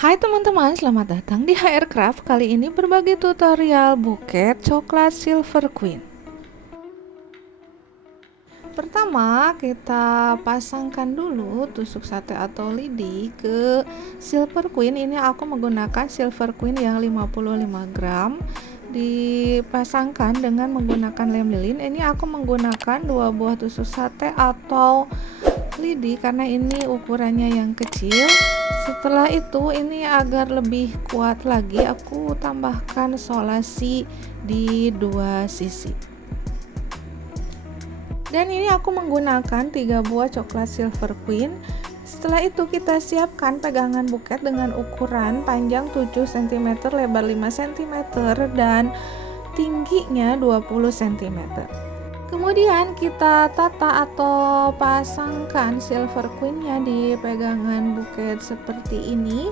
Hai teman-teman, selamat datang di HRcraft. Kali ini berbagi tutorial buket coklat Silver Queen. Pertama, kita pasangkan dulu tusuk sate atau lidi ke Silver Queen. Ini aku menggunakan Silver Queen yang 55 gram. Dipasangkan dengan menggunakan lem lilin. Ini aku menggunakan 2 buah tusuk sate atau lidi karena ini ukurannya yang kecil. Setelah itu, ini agar lebih kuat lagi, aku tambahkan solasi di dua sisi. Dan ini aku menggunakan 3 buah coklat Silver Queen. Setelah itu kita siapkan pegangan buket dengan ukuran panjang 7 cm, lebar 5 cm, dan tingginya 20 cm. Kemudian kita tata atau pasangkan Silver Queen-nya di pegangan buket seperti ini.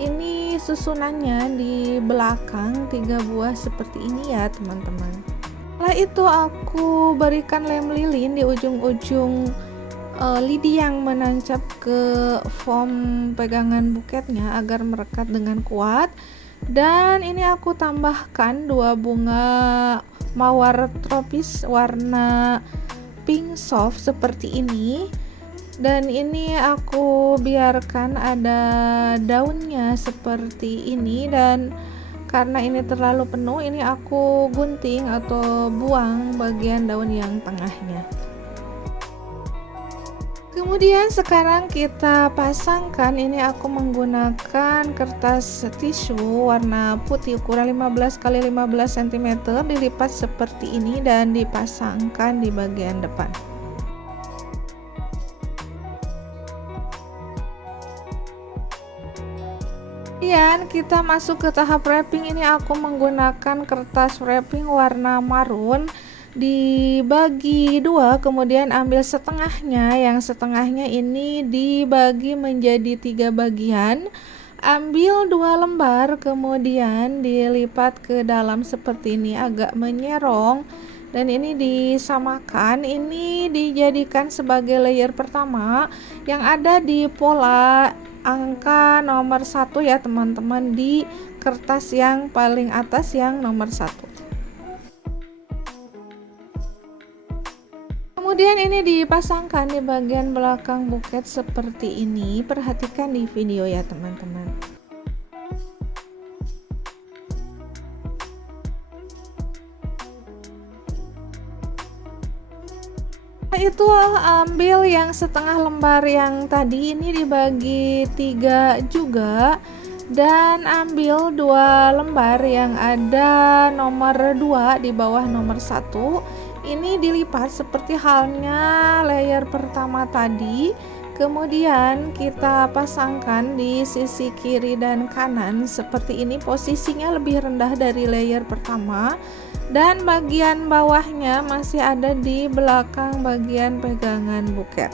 Ini susunannya di belakang 3 buah seperti ini ya teman-teman. Setelah itu aku berikan lem lilin di ujung-ujung lidi yang menancap ke foam pegangan buketnya agar merekat dengan kuat. Dan ini aku tambahkan 2 bunga mawar tropis warna pink soft seperti ini, dan ini aku biarkan ada daunnya seperti ini, dan karena ini terlalu penuh, ini aku gunting atau buang bagian daun yang tengahnya. Kemudian sekarang kita pasangkan. Ini aku menggunakan kertas tisu warna putih ukuran 15 x 15 cm, dilipat seperti ini dan dipasangkan di bagian depan. Kemudian kita masuk ke tahap wrapping. Ini aku menggunakan kertas wrapping warna marun, dibagi 2, kemudian ambil setengahnya. Yang setengahnya ini dibagi menjadi 3 bagian, ambil 2 lembar, kemudian dilipat ke dalam seperti ini agak menyerong, dan ini disamakan. Ini dijadikan sebagai layer pertama yang ada di pola angka nomor 1 ya teman-teman, di kertas yang paling atas yang nomor 1. Kemudian ini dipasangkan di bagian belakang buket seperti ini. Perhatikan di video ya teman-teman. Itu ambil yang setengah lembar yang tadi, ini dibagi 3 juga, dan ambil 2 lembar yang ada nomor 2 di bawah nomor 1. Ini dilipat seperti halnya layer pertama tadi, kemudian kita pasangkan di sisi kiri dan kanan seperti ini. Posisinya lebih rendah dari layer pertama, dan bagian bawahnya masih ada di belakang bagian pegangan buket.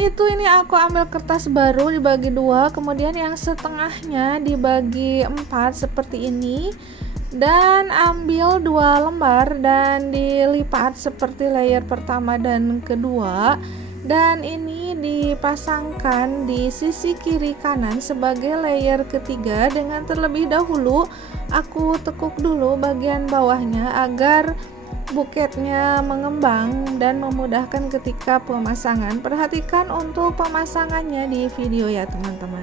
Itu ini aku ambil kertas baru dibagi 2, kemudian yang setengahnya dibagi 4 seperti ini, dan ambil 2 lembar dan dilipat seperti layer pertama dan kedua, dan ini dipasangkan di sisi kiri kanan sebagai layer ketiga. Dengan terlebih dahulu aku tekuk dulu bagian bawahnya agar buketnya mengembang dan memudahkan ketika pemasangan. Perhatikan untuk pemasangannya di video ya teman-teman.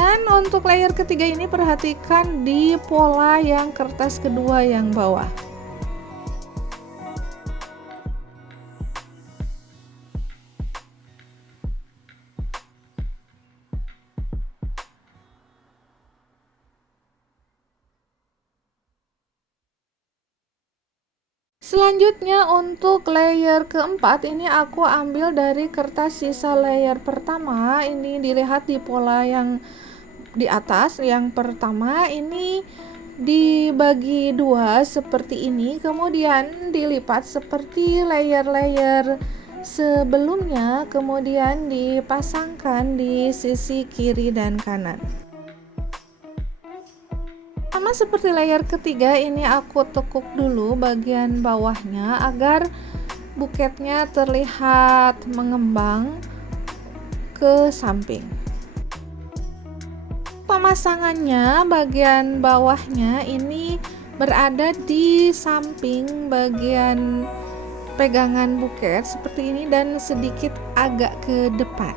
Dan untuk layer ketiga ini perhatikan di pola yang kertas kedua yang bawah. Selanjutnya untuk layer keempat, ini aku ambil dari kertas sisa layer pertama. Ini dilihat di pola yang di atas, yang pertama ini dibagi 2 seperti ini, kemudian dilipat seperti layer-layer sebelumnya, kemudian dipasangkan di sisi kiri dan kanan. Sama seperti layer ketiga, ini aku tekuk dulu bagian bawahnya agar buketnya terlihat mengembang ke samping. Pemasangannya bagian bawahnya ini berada di samping bagian pegangan buket seperti ini dan sedikit agak ke depan.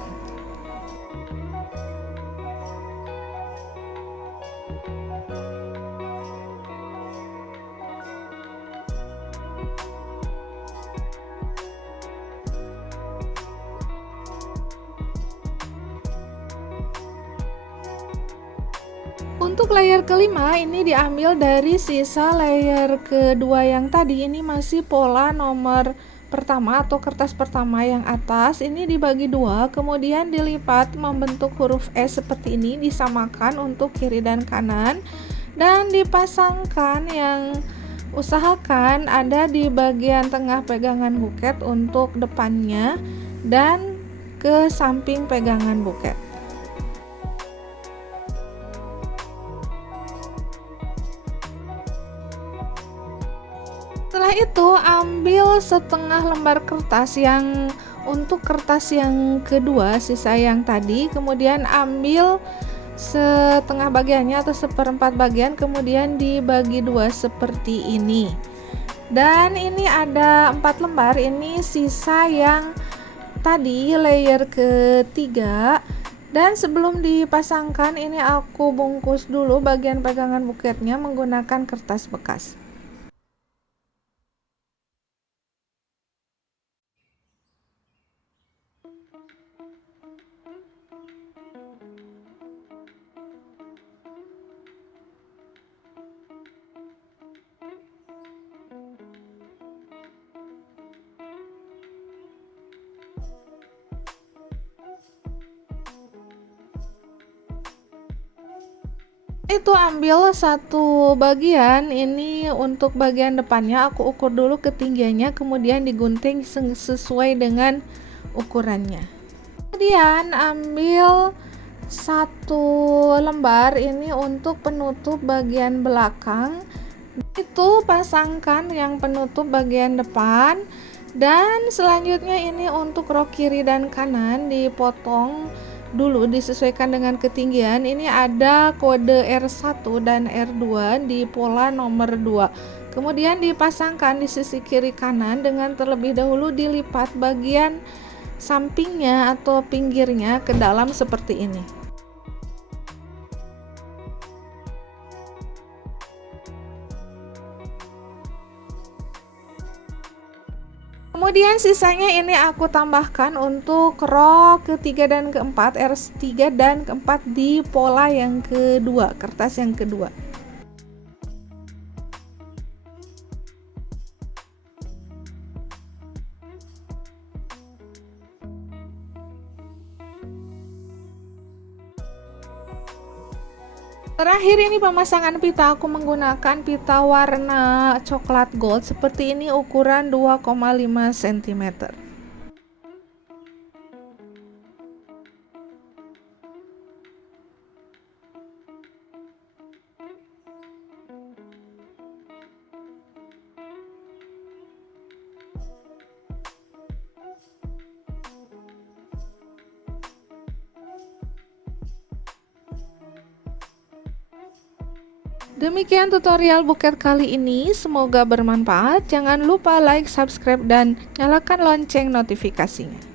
Untuk layer kelima ini diambil dari sisa layer kedua yang tadi. Ini masih pola nomor pertama atau kertas pertama yang atas, ini dibagi dua, kemudian dilipat membentuk huruf S seperti ini, disamakan untuk kiri dan kanan, dan dipasangkan. Yang usahakan ada di bagian tengah pegangan buket untuk depannya dan ke samping pegangan buket. Setelah itu ambil setengah lembar kertas yang untuk kertas yang kedua, sisa yang tadi, kemudian ambil setengah bagiannya atau seperempat bagian, kemudian dibagi dua seperti ini. Dan ini ada 4 lembar, ini sisa yang tadi layer ketiga. Dan sebelum dipasangkan ini aku bungkus dulu bagian pegangan buketnya menggunakan kertas bekas. Itu ambil satu bagian, ini untuk bagian depannya aku ukur dulu ketinggiannya, kemudian digunting sesuai dengan ukurannya. Kemudian ambil satu lembar ini untuk penutup bagian belakang, itu pasangkan yang penutup bagian depan. Dan selanjutnya ini untuk rok kiri dan kanan dipotong dulu, disesuaikan dengan ketinggian. Ini ada kode R1 dan R2 di pola nomor 2. Kemudian dipasangkan di sisi kiri kanan dengan terlebih dahulu dilipat bagian sampingnya atau pinggirnya ke dalam seperti ini. Kemudian sisanya ini aku tambahkan untuk rok ketiga dan keempat, R3 dan keempat di pola yang kedua, kertas yang kedua. Terakhir ini pemasangan pita, aku menggunakan pita warna coklat gold seperti ini, ukuran 2,5 cm. Demikian tutorial buket kali ini, semoga bermanfaat. Jangan lupa like, subscribe, dan nyalakan lonceng notifikasinya.